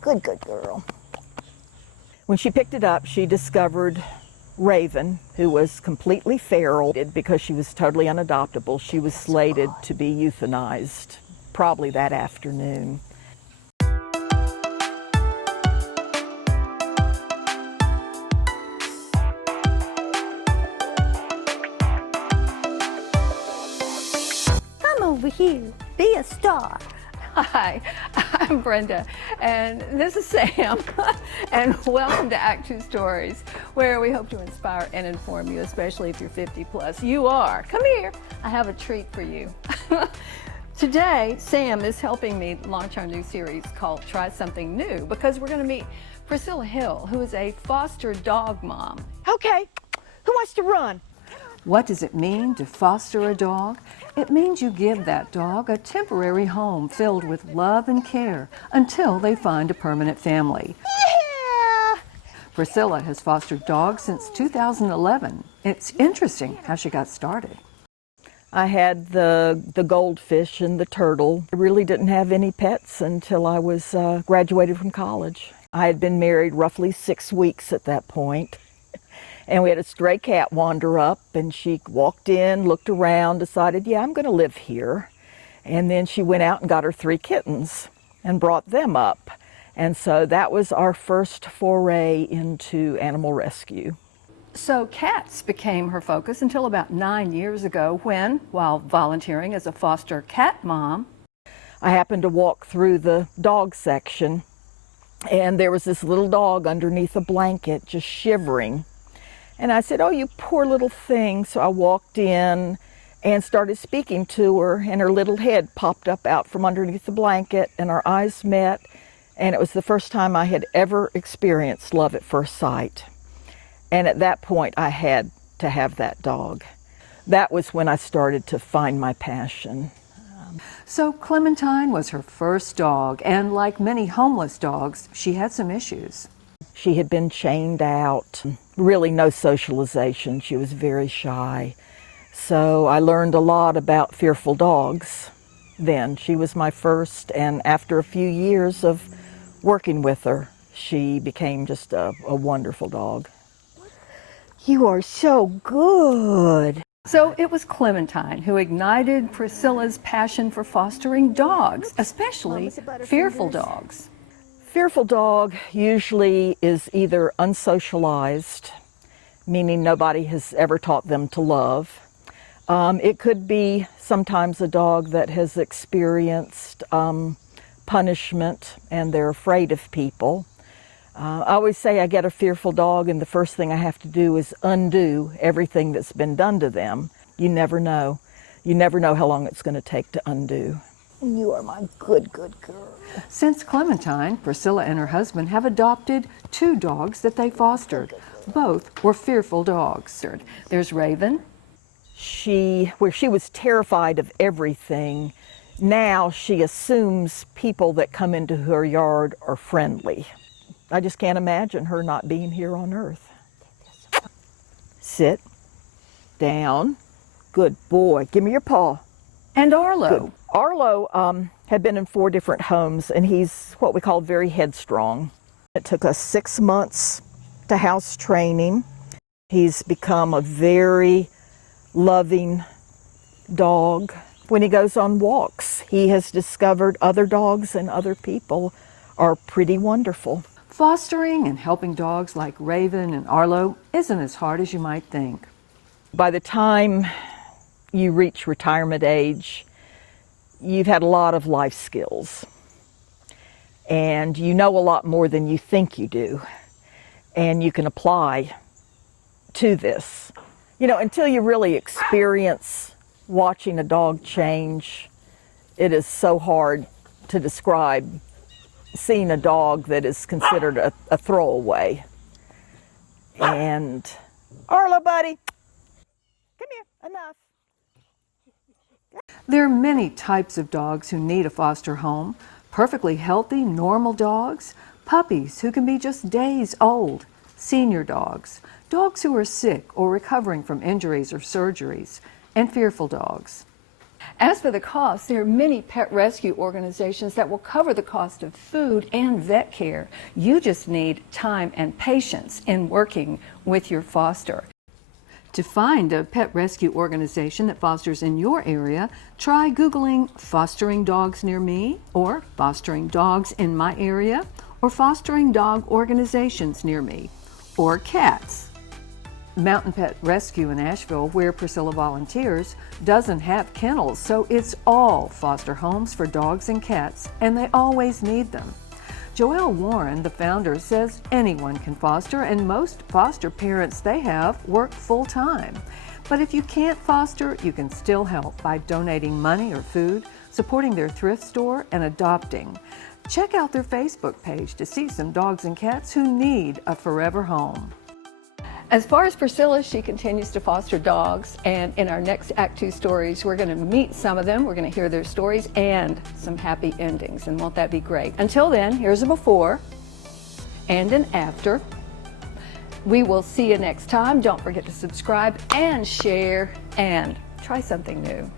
good, good girl. When she picked it up, she discovered Raven, who was completely feral because she was totally unadoptable. She was slated to be euthanized probably that afternoon. Come over here, be a star. Hi, I'm Brenda, and this is Sam, and welcome to actTWO Stories, where we hope to inspire and inform you, especially if you're 50 plus. You are. Come here. I have a treat for you. Today, Sam is helping me launch our new series called Try Something New, because we're going to meet Priscilla Hill, who is a foster dog mom. Okay, who wants to run? What does it mean to foster a dog? It means you give that dog a temporary home filled with love and care until they find a permanent family. Yeah. Priscilla has fostered dogs since 2011. It's interesting how she got started. I had the goldfish and the turtle. I really didn't have any pets until I was graduated from college. I had been married roughly 6 weeks at that point. And we had a stray cat wander up, and she walked in, looked around, decided, yeah, I'm going to live here. And then she went out and got her 3 kittens and brought them up. And so that was our first foray into animal rescue. So cats became her focus until about 9 years ago when, while volunteering as a foster cat mom, I happened to walk through the dog section, and there was this little dog underneath a blanket just shivering. And I said, oh, you poor little thing. So I walked in and started speaking to her, and her little head popped up out from underneath the blanket, and our eyes met. And it was the first time I had ever experienced love at first sight. And at that point, I had to have that dog. That was when I started to find my passion. So Clementine was her first dog, and like many homeless dogs, she had some issues. She had been chained out, really no socialization. She was very shy. So I learned a lot about fearful dogs then. She was my first, and after a few years of working with her, she became just a wonderful dog. You are so good. So it was Clementine who ignited Priscilla's passion for fostering dogs, especially fearful dogs. Fearful dog usually is either unsocialized, meaning nobody has ever taught them to love. It could be sometimes a dog that has experienced punishment and they're afraid of people. I always say I get a fearful dog and the first thing I have to do is undo everything that's been done to them. You never know. You never know how long it's going to take to undo. You are my good, good girl. Since Clementine, Priscilla and her husband have adopted 2 dogs that they fostered. Both were fearful dogs. There's Raven. Where she was terrified of everything, now she assumes people that come into her yard are friendly. I just can't imagine her not being here on earth. Sit down. Good boy. Give me your paw. And Arlo. Good. Arlo had been in 4 different homes, and he's what we call very headstrong. It took us 6 months to house train him. He's become a very loving dog. When he goes on walks, he has discovered other dogs and other people are pretty wonderful. Fostering and helping dogs like Raven and Arlo isn't as hard as you might think. By the time you reach retirement age, you've had a lot of life skills, and you know a lot more than you think you do, and you can apply to this. You know, until you really experience watching a dog change, it is so hard to describe seeing a dog that is considered a throwaway. And Arlo, buddy, come here, enough. There are many types of dogs who need a foster home. Perfectly healthy, normal dogs, puppies who can be just days old, senior dogs, dogs who are sick or recovering from injuries or surgeries, and fearful dogs. As for the cost, there are many pet rescue organizations that will cover the cost of food and vet care. You just need time and patience in working with your foster. To find a pet rescue organization that fosters in your area, try Googling Fostering Dogs Near Me, or Fostering Dogs in My Area, or Fostering Dog Organizations Near Me, or Cats. Mountain Pet Rescue in Asheville, where Priscilla volunteers, doesn't have kennels, so it's all foster homes for dogs and cats, and they always need them. Joelle Warren, the founder, says anyone can foster, and most foster parents they have work full-time. But if you can't foster, you can still help by donating money or food, supporting their thrift store, and adopting. Check out their Facebook page to see some dogs and cats who need a forever home. As far as Priscilla, she continues to foster dogs, and in our next Act Two stories, we're going to meet some of them, we're going to hear their stories and some happy endings, and won't that be great? Until then, here's a before and an after. We will see you next time. Don't forget to subscribe and share and try something new.